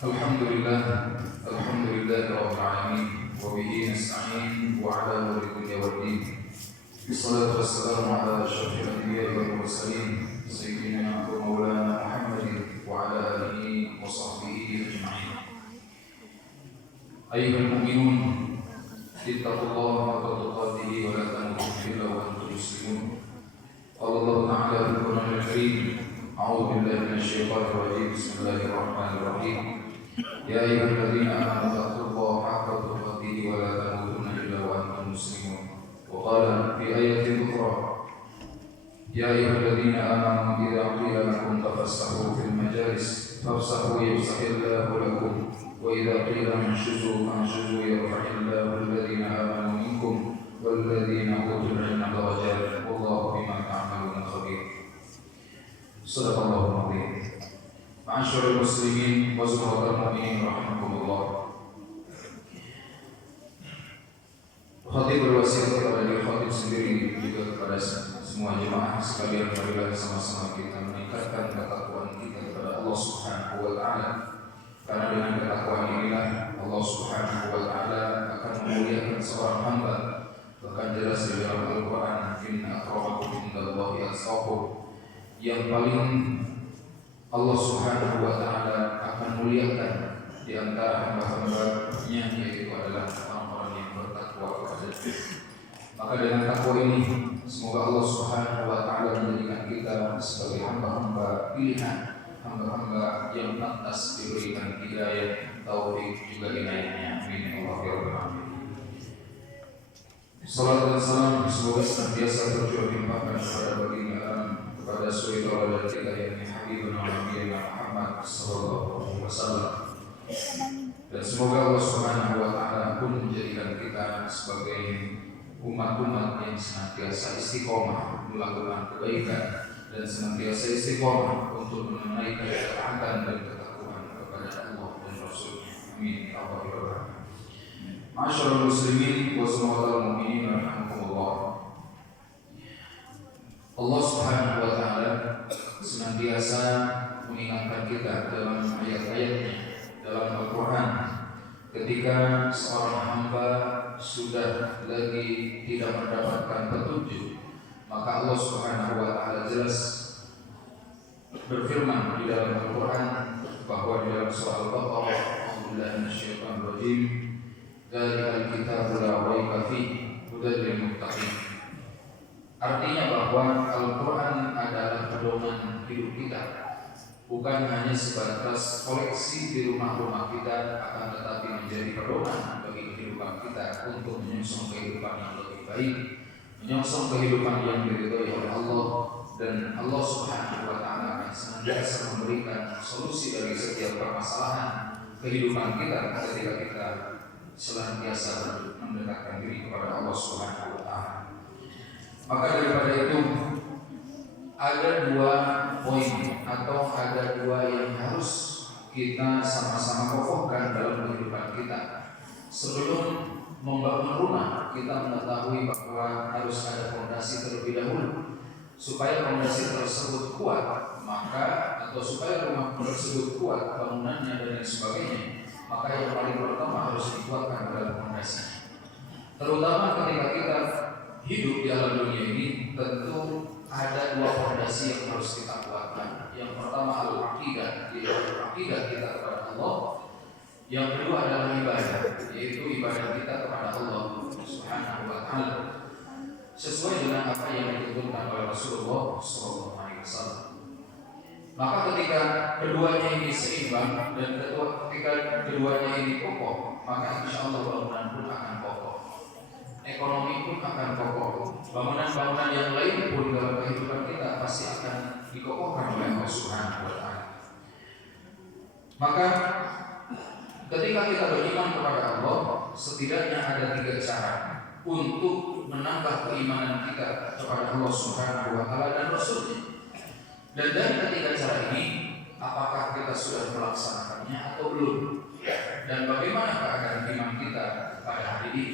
Alhamdulillah Rabbil Alamin wa bihi nasta'in wa ala umuri dunya waddin. Wassalatu wassalamu ala asyrafil anbiya'i wal mursalin sayyidina wa maulana Muhammadin wa ala alihi wa sahbihi ajma'in. Ayyuhal mu'minun ittaqullaha haqqa tuqatih wa la tamutunna illa wa antum muslimun. Allah Ta'ala fil Qur'anil Karim, a'udzu billahi minasy syaithanir rajim. Bismillahirrahmanirrahim. Ya ayyuhalladzina amanu taqullaha haqqa tuqatih wa la tamutunna illa wa antum muslimun. Wa qala fi ayatin ukhra, ya ayyuhalladzina amanu idza qila lakum tafassahu fil majalis fafsahu yafsahillahu lakum wa idza qila inshuzu fanshuzu yarfa'illahu alladhina amanu minkum walladzina utul ilma darajat wallahu bima ta'maluna khabir. Shadaqallahu al-'azim. Ma'asyiral muslimin wa zuhratal mu'minin rahimakumullah. Khatib berwasiat kepada diri khatib sendiri juga kepada semua jemaah sekalian, marilah sama-sama kita meningkatkan ketakwaan kita kepada Allah Subhanahu wa taala. Karena dengan ketakwaan inilah Allah Subhanahu wa taala akan memuliakan seorang hamba. Bahkan jelas di dalam Al-Qur'an, inna akramakum indallahi atqakum. Yang paling Allah Subhanahu wa taala akan muliakan di antara hamba-hambanya yaitu adalah orang-orang yang bertakwa kepada-Nya. Maka dengan takwa ini semoga Allah Subhanahu wa taala menjadikan kita sebagai hamba-hamba pilihan, hamba-hamba yang pantas diberikan hidayah, taufik juga inayahnya. Amin ya rabbal alamin. Salat dan salam semoga senantiasa tercurah limpahkan kepada baginda kepada suri tauladan kita yang Habibuna Nabi Muhammad sallallahu alaihi wasallam. Dan semoga Allah Subhanahu wa taala pun menjadikan kita sebagai umat-umat yang senantiasa istiqomah melakukan kebaikan dan senantiasa istiqomah untuk menunaikan ketaatan dan ketakwaan kepada Allah dan Rasul-Nya. Amin ya rabbal alamin. Ma'asyiral muslimin wa zuhratal mu'minin rahimakumullah. Allah Subhanahu wa taala senantiasa mengingatkan kita dalam ayat-ayatnya dalam Al-Qur'an ketika seorang hamba sudah lagi tidak mendapatkan petunjuk, maka Allah Subhanahu wa taala jelas berfirman di dalam Al-Qur'an bahwa di dalam surah Al-Baqarah, a'udzubillahi minasyaitonir rajim, dzalikal kitabu la raiba fihi hudal lil muttaqin. Artinya bahwa Al-Quran adalah pedoman hidup kita, bukan hanya sebatas koleksi di rumah-rumah kita, akan tetapi menjadi pedoman bagi kehidupan kita untuk menyongsong kehidupan yang lebih baik, menyongsong kehidupan yang diridhoi oleh Allah, dan Allah Subhanahu wa taala akan senantiasa memberikan solusi dari setiap permasalahan kehidupan kita ketika kita senantiasa mendekatkan diri kepada Allah Subhanahu wa taala. Maka daripada itu ada dua poin atau ada dua yang harus kita sama-sama kokohkan dalam kehidupan kita. Sebelum membangun rumah, kita mengetahui bahwa harus ada fondasi terlebih dahulu. Supaya fondasi tersebut kuat, maka atau supaya rumah tersebut kuat bangunannya dan lain sebagainya, maka yang paling pertama harus dikuatkan adalah fondasi. Terutama ketika kita hidup di alam dunia ini, tentu ada dua fondasi yang harus kita kuatkan. Yang pertama al-aqidah, yaitu aqidah kita kepada Allah. Yang kedua adalah ibadah, yaitu ibadah kita kepada Allah Subhanahu wa taala, sesuai dengan apa yang dituntunkan oleh Rasulullah sallallahu alaihi wasallam. Maka ketika keduanya ini seimbang dan ketika keduanya ini kokoh, maka insyaallah bangunan pun akan kokoh, ekonomi pun akan kokoh, bangunan-bangunan yang lain pun dalam kehidupan kita pasti akan dikokohkan oleh Allah Subhanahu wa taala. Maka ketika kita beriman kepada Allah, setidaknya ada tiga cara untuk menambah keimanan kita kepada Allah Subhanahu wa taala dan Rasul-Nya. Dan dari ketiga cara ini, apakah kita sudah melaksanakannya atau belum? Dan bagaimana keadaan iman kita pada hari ini?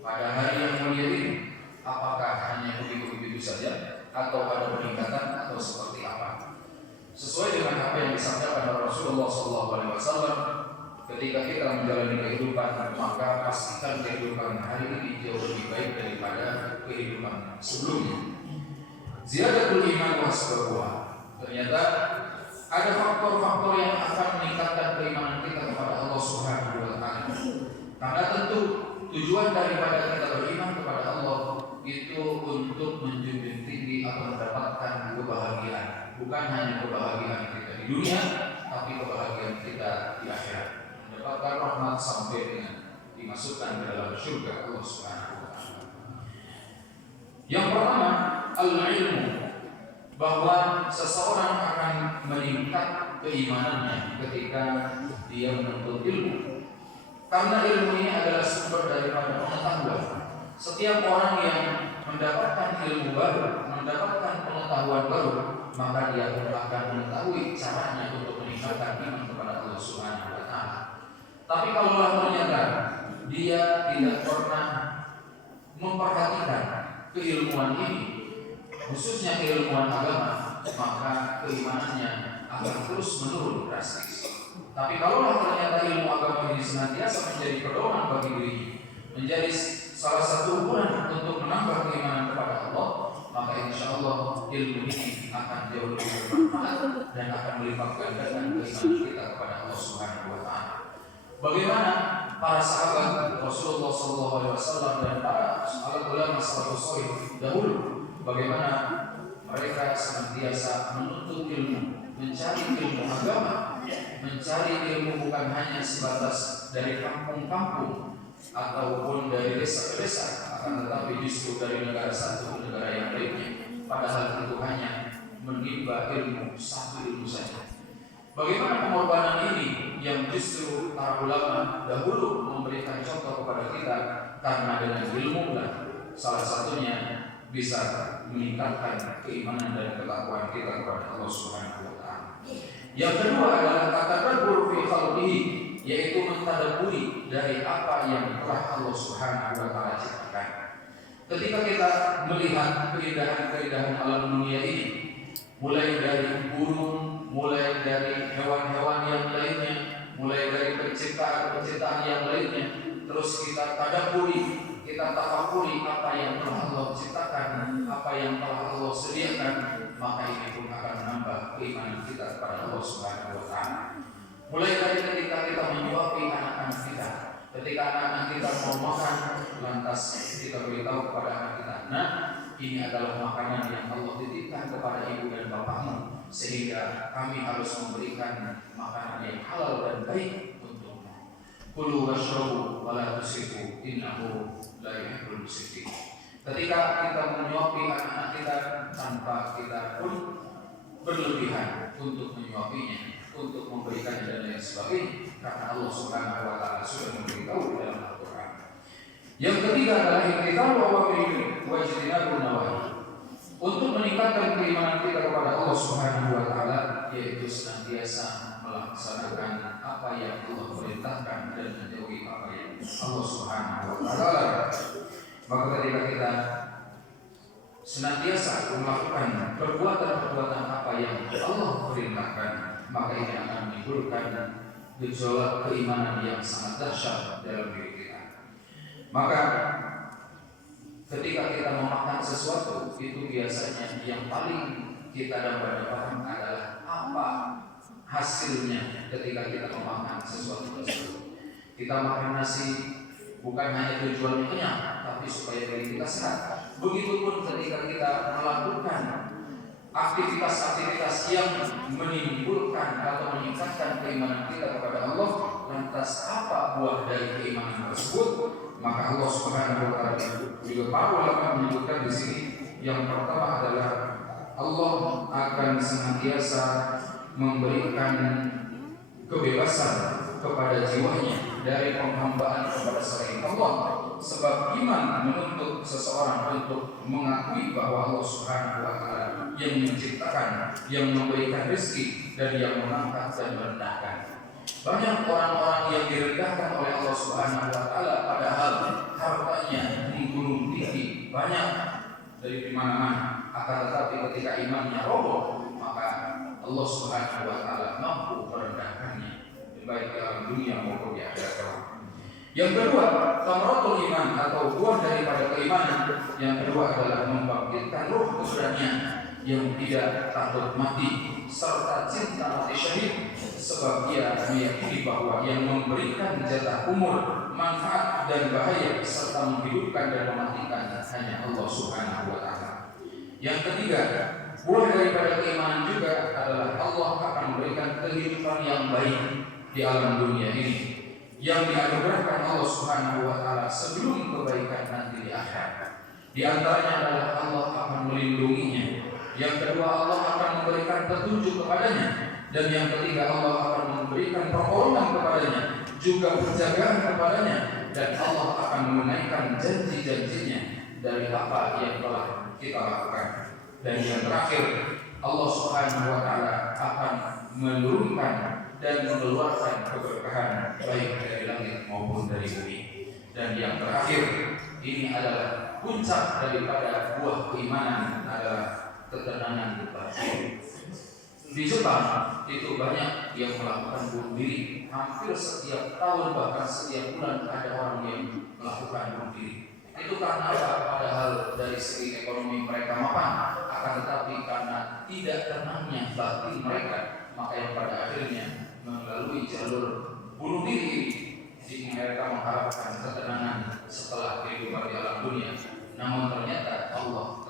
Pada hari yang mulia ini, apakah hanya begitu-begitu saja atau ada peningkatan atau seperti apa? Sesuai dengan apa yang disabdakan oleh Rasulullah SAW, Ketika kita menjalani kehidupan, maka pastikan kehidupan hari ini jauh lebih baik daripada kehidupan sebelumnya. Ziyadatul iman wasbabwa. Ternyata ada faktor-faktor yang akan meningkatkan keimanan kita kepada Allah Subhanahu wa taala. Karena tentu tujuan daripada kita beriman kepada Allah itu untuk menjunjung tinggi atau mendapatkan kebahagiaan. Bukan hanya kebahagiaan kita di dunia, tapi kebahagiaan kita di akhirat. Mendapatkan rahmat sampai dengan dimasukkan ke dalam surga Allah Subhanahu wa taala. Yang pertama, al-ilmu, bahwa seseorang akan meningkat keimanannya ketika dia menuntut ilmu. Karena ilmu ini adalah sumber daripada pengetahuan. Setiap orang yang mendapatkan ilmu baru, mendapatkan pengetahuan baru, maka dia akan mengetahui caranya untuk meningkatkan iman kepada Allah Subhanahu wa taala. Tapi kalau ternyata dia tidak pernah memperhatikan keilmuan ini, khususnya keilmuan agama, maka keimanannya akan terus menurun drastis. Tapi kalau ternyata ilmu agama ini senantiasa menjadi pedoman bagi diri, menjadi salah satu ukuran untuk menambah keimanan kepada Allah, maka insya Allah ilmu ini akan jauh lebih bermanfaat dan akan melipat gandakan keimanan kita kepada Allah Subhanahu wa taala. Bagaimana para sahabat Rasulullah SAW dan para ulama salafus salih dahulu, bagaimana mereka senantiasa menuntut ilmu, mencari ilmu agama, mencari ilmu bukan hanya sebatas dari kampung-kampung ataupun dari desa ke desa, akan tetapi justru dari negara satu ke negara yang lainnya. Padahal itu hanya menimba ilmu satu ilmu saja. Bagaimana pengorbanan ini yang justru para ulama dahulu memberikan contoh kepada kita, karena dengan ilmu lah salah satunya bisa meningkatkan keimanan dan ketakwaan kita kepada Allah Subhanahu wa taala. Yang kedua adalah tadabbur fi khalqihi, yaitu mentadabburi dari apa yang telah Allah Subhanahu wa taala ciptakan. Ketika kita melihat keindahan-keindahan alam dunia ini, mulai dari burung, mulai dari hewan-hewan yang lainnya, mulai dari penciptaan-penciptaan yang lainnya, terus kita tadabburi, kita tafakuri apa yang telah Allah ciptakan, apa yang telah Allah sediakan, maka ini pun akan menambah keimanan kita kepada Allah Subhanahu wa taala. Mulai dari ketika kita menyuapi anak-anak kita, ketika anak-anak kita mau makan, lantas kita beritahu kepada anak kita, nah ini adalah makanan yang Allah titipkan kepada ibu dan bapakmu, sehingga kami harus memberikan makanan yang halal dan baik untukmu. Kulu washrabu wa la tusrifu innahu la yuhibbul musrifin. Ketika kita menyuapi anak-anak kita tanpa kita pun berlebihan untuk menyuapinya, untuk memberikannya dan lain sebagainya, karena Allah Subhanahu wa taala sudah memberitahu dalam Al-Qur'an. Yang ketiga adalah imtithalu awamirihi wa ijtinabun nawahi. Untuk meningkatkan keimanan kita kepada Allah Subhanahu wa taala, yaitu senantiasa melaksanakan apa yang Allah perintahkan dan menjauhi apa yang Allah Subhanahu wa taala. Maka ketika kita senantiasa melakukan perbuatan-perbuatan apa yang Allah perintahkan, maka ini akan menimbulkan gejolak keimanan yang sangat dahsyat dalam diri kita. Maka ketika kita memakan sesuatu, itu biasanya yang paling kita dapatkan adalah apa hasilnya ketika kita memakan sesuatu tersebut. Kita makan nasi bukan hanya tujuannya kenyang, tapi supaya diri kita sehat. Begitupun ketika kita melakukan aktivitas-aktivitas yang menimbulkan atau meningkatkan keimanan kita kepada Allah, lantas apa buah dari keimanan tersebut? Maka Allah Subhanahu wa taala juga para ulama menyebutkan di sini, yang pertama adalah Allah akan senantiasa memberikan kebebasan kepada jiwanya dari penghambaan kepada selain Allah, sebab iman menuntut seseorang untuk mengakui bahwa Allah Subhanahu wa taala yang menciptakan, yang memberikan rezeki, dan yang mengangkat dan merendahkan. Banyak orang-orang yang direndahkan oleh Allah Subhanahu wa taala padahal hartanya menggunung tinggi, banyak dari mana-mana, akan tetapi ketika imannya roboh, maka Allah Subhanahu wa taala mampu merendahkannya. baik dalam dunia maupun di akhirat. Yang kedua, thamaratul iman atau buah daripada keimanan. Yang kedua adalah membangkitkan ruh keberanian yang tidak takut mati serta cinta mati syahid, sebab dia meyakini bahwa yang memberikan jatah umur, manfaat dan bahaya serta menghidupkan dan mematikan hanya Allah Subhanahu wa taala. Yang ketiga, buah daripada keimanan juga adalah Allah akan memberikan kehidupan yang baik di alam dunia ini yang dianugerahkan Allah Subhanahu wa taala sebelum kebaikan nanti di akhirat. Di antaranya adalah Allah akan melindunginya. Yang kedua, Allah akan memberikan petunjuk kepadanya. Dan yang ketiga, Allah akan memberikan pertolongan kepadanya, juga penjagaan kepadanya, dan Allah akan menunaikan janji-janjinya dari apa yang telah kita lakukan. Dan yang terakhir, Allah Subhanahu wa taala akan menurunkan dan mengeluarkan keberkahan baik dari langit maupun dari bumi. Dan yang terakhir, ini adalah puncak daripada buah keimanan adalah ketenangan batin. Di Jepang itu banyak yang melakukan bunuh diri. Hampir setiap tahun bahkan setiap bulan ada orang yang melakukan bunuh diri. Itu karena apa? Padahal dari segi ekonomi mereka mapan, akan tetapi karena tidak tenangnya batin mereka, maka yang pada akhirnya melalui jalur bunuh diri ini mereka mengharapkan ketenangan setelah kehidupan di alam dunia. Namun ternyata Allah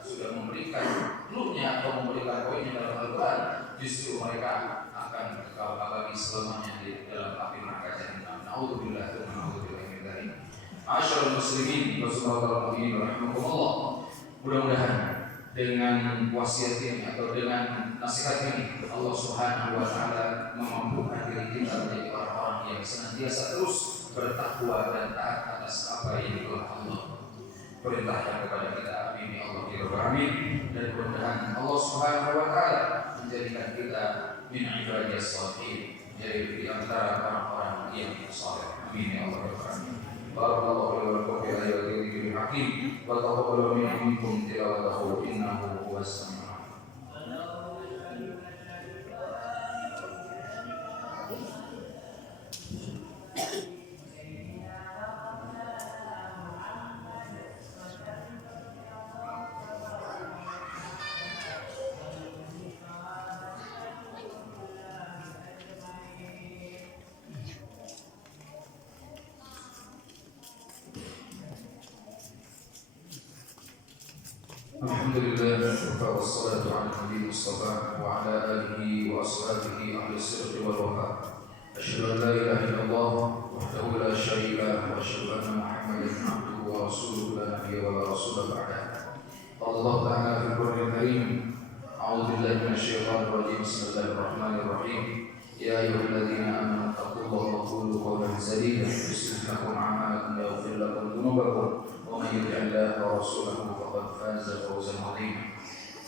sudah memberikan clue-nya atau memberikan poinnya dalam Al-Quran. Justru mereka akan kekal abadi selamanya di dalam api neraka jahanam. Na'udzubillah wa na'udzubillahi min dzalik. Ma'asyiral muslimin wa sallallahu alaihi rahimakumullah. Mudah-mudahan dengan wasiat ini atau dengan nasihat ini Allah Subhanahu wa taala memampukan diri kita menjadi orang-orang yang senantiasa terus bertakwa dan taat atas apa yang telah Allah perintahkan kepada kita. Amin ya Allah ya Rabbal alamin. Dan mudah-mudahan Allah Subhanahu wa taala menjadikan kita min ibadiyas shalihin, jadi di antara orang-orang yang saleh. Amin ya Allah ya Rabbal alamin. Barakallahu li wa lakum fi ayatil hakim wa taqabbalu minkum tilawatahu innahu huwas samiul. Alhamdulillah wassalatu ala nabi Mustafa wa ala alihi wa ashabihi ahli sirri wal wafa. Asyhadu an la ilaha illallah wahdahu la syarika lahu wa asyhadu anna Muhammadan abduhu wa rasuluhu la nabiyya wa la rasula ba'dah. Allah ta'ala fil Qur'anil Karim. A'udzu billahi minasy syaithanir rajim. Bismillahirrahmanirrahim. Ya ayyuhalladzina amanu taqullaha wa qulu qawlan sadida yuslih lakum a'malakum wa yaghfir lakum dhunubakum wa may yuti'illah wa rasulahu faqad faza fawzan 'azima.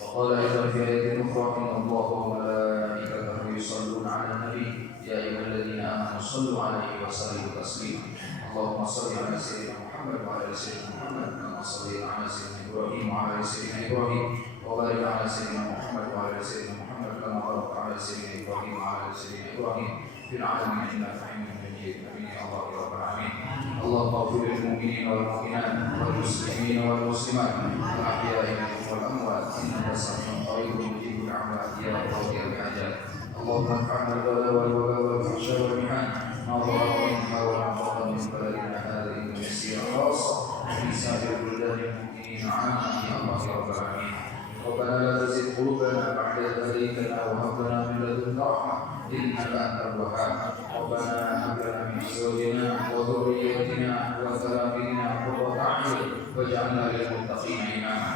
وقال أيضا في آية أخرى إن الله وملائكته يصلون على النبي يا أيها الذين آمنوا صلوا عليه وسلموا تسليما. اللهم صل على سيدنا محمد وعلى آل سيدنا محمد كما صليت على سيدنا إبراهيم وعلى آل سيدنا إبراهيم وبارك على سيدنا محمد وعلى آل سيدنا محمد كما باركت على سيدنا إبراهيم وعلى آل سيدنا إبراهيم في العالمين إنك حميد مجيد. آمين يا الله يا رب العالمين. اللهم اغفر للمؤمنين والمؤمنات والمسلمين والمسلمات الأحياء منهم والأموات إنك سميع قريب مجيب الدعوات يا قاضي الحاجات. اللهم انفعنا بالبلاء والوباء والفحشاء والمحن ما ظهر منها وما بطن من بلدنا هذا إندونيسيا خاصة وفي سائر بلدان المؤمنين عامة يا الله يا رب العالمين. ربنا لا تزغ قلوبنا بعد إذ هديتنا وهب لنا من لدنك رحمة إنك أنت الوهاب. ربنا هب لنا من أزواجنا وذريتنا وذرياتنا قرة أعين واجعلنا للمتقين إماما.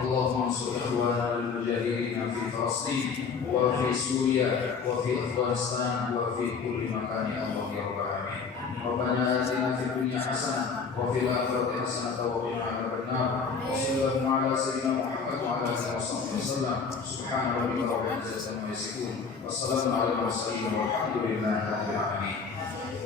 اللهم انصر إخواننا المجاهدين في فلسطين وفي سوريا وفي أفغانستان وفي كل مكان يا الله يا رب العالمين. ربنا آتنا في الدنيا حسنة وفي الآخرة حسنة وقنا عذاب النار. وصلى الله على سيدنا محمد وعلى آله وصحبه وسلم. سبحان ربك رب العزة عما يصفون والسلام على المرسلين والحمد لله رب العالمين.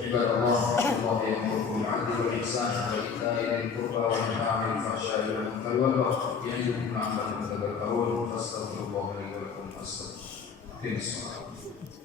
عباد الله الله يأمركم بالعدل والإحسان وإيتاء ذي القربى وينهى عن الفحشاء والمنكر والبغي يعظكم لعلكم تذكرون. فاستغفروا الله لي ولكم فاستغفروه.